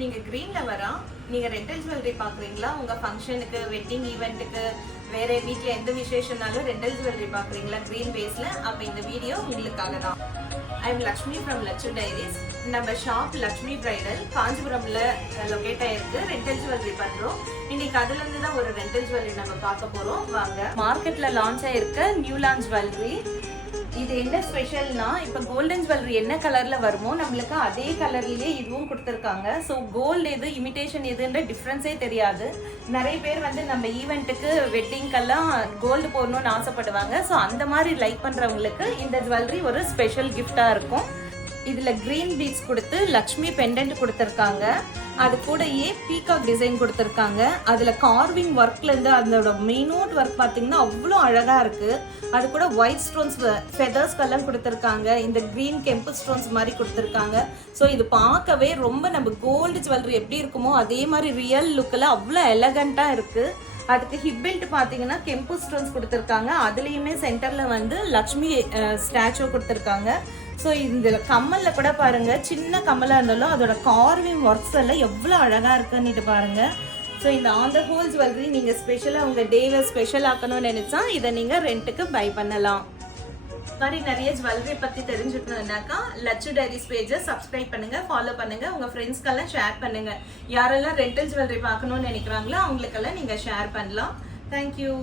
நீங்க கிரீன் லவரா? நீங்க rental jewellery பாக்குறீங்களா? உங்க ஃபங்க்ஷனுக்கு, வெட்டிங் ஈவென்ட்டுக்கு, வேற வீட்ல எந்த விசேஷனாலும் ரெண்டல் ஜுவல்லரி பாக்குறீங்களா கிரீன் பேஸ்ல? அப்ப இந்த வீடியோ உங்களுக்காக தான். I am Lakshmi from Latchu Diaries. நம்ம ஷாப் லக்ஷ்மி பிரைடல் காஞ்சிபுரம்ல லொகேட் ஆயிருக்கு. ரெண்டல் ஜுவல்லரி பண்றோம். இன்னைக்கு அதுல இருந்து தான் ஒரு ரெண்டல் ஜுவல்லரி நம்ம பார்க்க போறோம். வாங்க. மார்க்கெட்ல லான்ச் ஆயிருக்க நியூ லான்ச் ஜுவல்லரி. இது என்ன ஸ்பெஷல்னா, இப்போ கோல்டன் ஜுவல்லரி என்ன கலர்ல வருமோ நம்மளுக்கு அதே கலர்லயே இதுவும் கொடுத்துருக்காங்க. ஸோ கோல்டு எது இமிடேஷன் எதுன்ற டிஃப்ரென்ஸே தெரியாது. நிறைய பேர் வந்து நம்ம ஈவெண்ட்டுக்கு வெட்டிங்கெல்லாம் கோல்டு போடணும்னு ஆசைப்படுவாங்க. ஸோ அந்த மாதிரி லைக் பண்றவங்களுக்கு இந்த ஜுவல்லரி ஒரு ஸ்பெஷல் கிஃப்டா இருக்கும். இதுல கிரீன் பீட்ஸ் கொடுத்து லக்ஷ்மி பெண்டன்ட் கொடுத்துருக்காங்க. அது கூடயே பீகாக் டிசைன் கொடுத்துருக்காங்க. அதுல கார்விங் ஒர்க்ல இருந்து அதோட மெயினோட் ஒர்க் பார்த்தீங்கன்னா அவ்வளோ அழகா இருக்கு. அது கூட ஒயிட் ஸ்டோன்ஸ் ஃபெதர்ஸ்க்கெல்லாம் கொடுத்துருக்காங்க. இந்த கிரீன் கெம்பு ஸ்டோன்ஸ் மாதிரி கொடுத்துருக்காங்க. ஸோ இது பார்க்கவே ரொம்ப நம்ம கோல்டு ஜுவல்லரி எப்படி இருக்குமோ அதே மாதிரி ரியல் லுக்கில் அவ்வளோ எலகண்டா இருக்கு. அதுக்கு ஹிப் பெல்ட் பார்த்தீங்கன்னா கெம்பு ஸ்டோன்ஸ் கொடுத்துருக்காங்க. அதுலேயுமே சென்டர்ல வந்து லக்ஷ்மி ஸ்டாச்சு கொடுத்துருக்காங்க. ஸோ இந்த கம்மல்ல கூட பாருங்க, சின்ன கம்மலா இருந்தாலும் அதோட கார்விங் ஒர்க்ஸ் எல்லாம் எவ்வளோ அழகா இருக்குன்னு பாருங்க. ஸோ இந்த ஆன் த ஹோல் ஜுவல்லரி நீங்க ஸ்பெஷலா உங்க டேல ஸ்பெஷல் ஆக்கணும்னு நினைச்சா இதை நீங்க ரெண்ட்டுக்கு பை பண்ணலாம். மாதிரி நிறைய ஜுவல்லரி பத்தி தெரிஞ்சுக்கணும்னாக்கா லட்சு டைரிஸ் பேஜை சப்ஸ்கிரைப் பண்ணுங்க, ஃபாலோ பண்ணுங்க, உங்க ஃப்ரெண்ட்ஸ்க்கெல்லாம் ஷேர் பண்ணுங்க. யாரெல்லாம் ரெண்டல் ஜுவல்லரி பார்க்கணும்னு நினைக்கிறாங்களோ அவங்களுக்கெல்லாம் நீங்க ஷேர் பண்ணலாம். தேங்க்யூ.